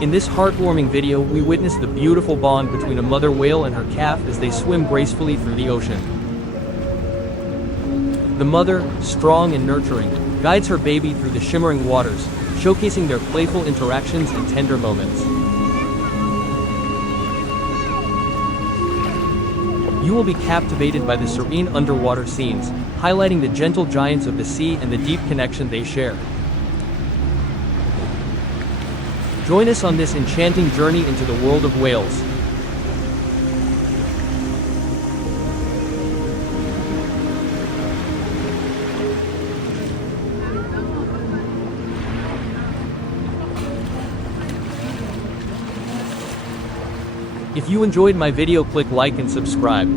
In this heartwarming video, we witness the beautiful bond between a mother whale and her calf as they swim gracefully through the ocean. The mother, strong and nurturing, guides her baby through the shimmering waters, showcasing their playful interactions and tender moments. You will be captivated by the serene underwater scenes, highlighting the gentle giants of the sea and the deep connection they share. Join us on this enchanting journey into the world of whales. If you enjoyed my video, click like and subscribe.